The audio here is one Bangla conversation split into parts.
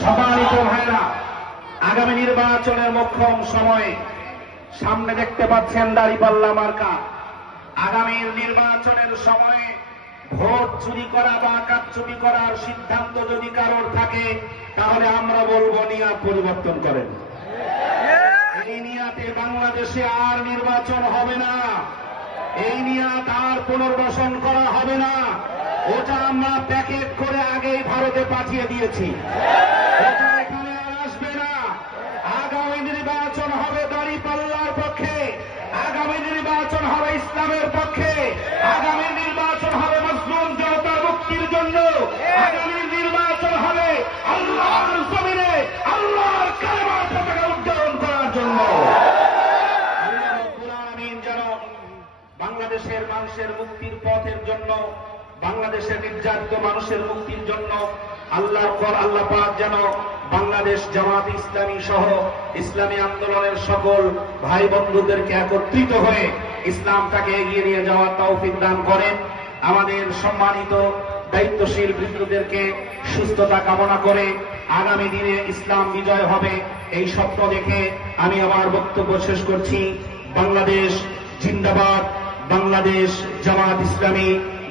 সম্মানিত ভাইরা আগামী নির্বাচনের মক্ষম সময়ে সামনে দেখতে পাচ্ছেন দাঁড়িপাল্লা মার্কা। আগামীর নির্বাচনের সময়ে ভোট চুরি করা বা কারচুরি করার সিদ্ধান্ত যদি কারোর থাকে, তাহলে আমরা বলব নিয়াত পরিবর্তন করেন। এই নিয়াতে বাংলাদেশে আর নির্বাচন হবে না। এই নিয়াত আর পুনর্বাসন করা হবে না। ওটা আমরা প্যাকেট করে আগেই ভারতে পাঠিয়ে দিয়েছি ওটা এখানে আর আসবে না আগামী নির্বাচন হবে দাড়ি পাল্লার পক্ষে আগামী নির্বাচন হবে ইসলামের পক্ষে। আগামী নির্বাচন হবে মুসলিম জনতার মুক্তির জন্য। আগামী নির্বাচন হবে আল্লাহর জমিনে, আল্লাহর কালেমার পতাকা উদ্যাপন করার জন্য। বাংলাদেশের মানুষের মুক্তির পথের জন্য বাংলাদেশের নির্যাতিত মানুষের মুক্তির জন্য আল্লাহর পর আল্লাহ পাক যেন বাংলাদেশ জামাত ইসলামী সহ ইসলামী আন্দোলনের সকল ভাই বন্ধুদেরকে একত্রিত হয়ে ইসলামটাকে এগিয়ে নিয়ে যাওয়ার তৌফিক দান করেন। আমাদের সম্মানিত দায়িত্বশীল বৃদ্ধদেরকে সুস্থতা কামনা করে আগামী দিনে ইসলাম বিজয় হবে এই স্বপ্ন দেখে আমি আমার বক্তব্য শেষ করছি। বাংলাদেশ জিন্দাবাদ, বাংলাদেশ জামাত ইসলামী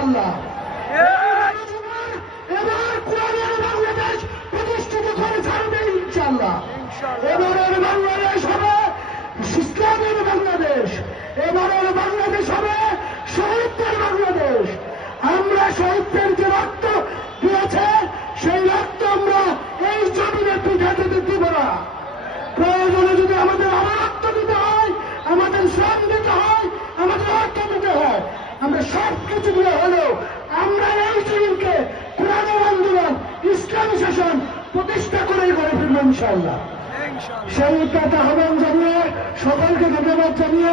ইনশাল্লাহ এবার কোরআনের বাংলাদেশ প্রতিষ্ঠিত করে ছাড়বে ইনশাল্লাহ এবারের বাংলাদেশ হবে ইসলামের বাংলাদেশ এবারের বাংলাদেশ হবে শহীদদের বাংলাদেশ আমরা শহীদদের যে রক্ত দিয়েছে সেই রক্ত আমরা এই জমিনে পিঠাতে দিব না প্রয়োজনে যদি আমাদের আবার রক্ত দিতে হয় আমাদের শ্রম দিতে হয় আমাদের অর্থ দিতে হয় আমরা সব কিছু দিয়ে হলেও আমরা এই জমিনকে কোরআনের আন্দোলন ইসলামী শাসন প্রতিষ্ঠা করেই করে ফিরব ইনশাল্লাহ সেই উদ্যোগটা আহ্বান জানিয়ে সকলকে ধন্যবাদ জানিয়ে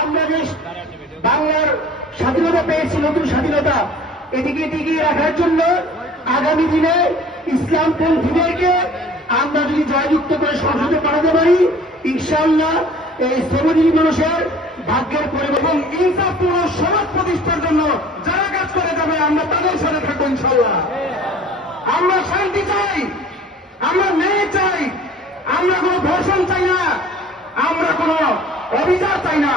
আমরা যে বাংলার স্বাধীনতা পেয়েছি নতুন স্বাধীনতা। এদিকে টিকিয়ে রাখার জন্য আগামী দিনে ইসলাম ইসলামপন্থীদেরকে আমরা যদি জয়যুক্ত করে সংসদে পাঠাতে পারি ইনশাল্লাহ এই শ্রমজীবী মানুষের ভাগ্যের পরিবর্তন ইনসাফপূর্ণ সমাজ প্রতিষ্ঠার জন্য যারা কাজ করে যাবে আমরা তাদের সাথে থাকব ইনশাল্লাহ আমরা শান্তি চাই। আমরা ন্যায় চাই। আমরা কোনো ধর্ষণ চাই না। আমরা কোনো অবিচার চাই না।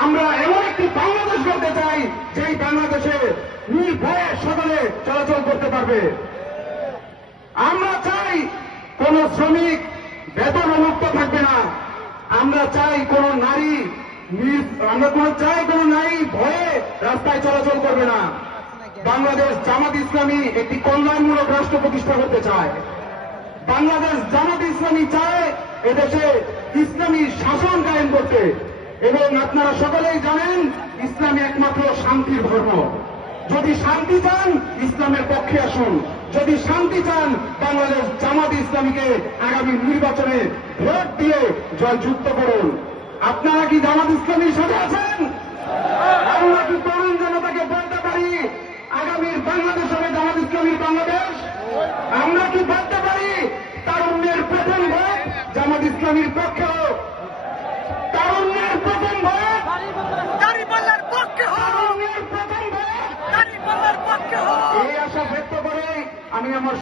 আমরা এমন একটি বাংলাদেশ করতে চাই, যেই বাংলাদেশে নির্ভয়ে সকলে চলাচল করতে পারবে। আমরা চাই কোন শ্রমিক বেতন মুক্ত থাকবে না। আমরা চাই কোন নারী নির- আমরা কোন চাই কোন নারী ভয়ে রাস্তায় চলাচল করবে না। বাংলাদেশ জামাত ইসলামী একটি কল্যাণমূলক রাষ্ট্র প্রতিষ্ঠা করতে চায়। বাংলাদেশ জামাত ইসলামী চায় এদেশে ইসলামী শাসন কায়েম করতে। এবং আপনারা সকলেই জানেন, ইসলাম একমাত্র শান্তির ধর্ম। যদি শান্তি চান, ইসলামের পক্ষে আসুন। যদি শান্তি চান, বাংলাদেশ জামাত ইসলামীকে আগামী নির্বাচনে ভোট দিয়ে জয়যুক্ত করুন। আপনারা কি জামাত ইসলামীর সাথে আছেন? আমরা কি তরুণ জনতাকে বলতে পারি, আগামীর বাংলাদেশ হবে জামাত ইসলামীর বাংলাদেশ? আমরা কি Can you fuck up?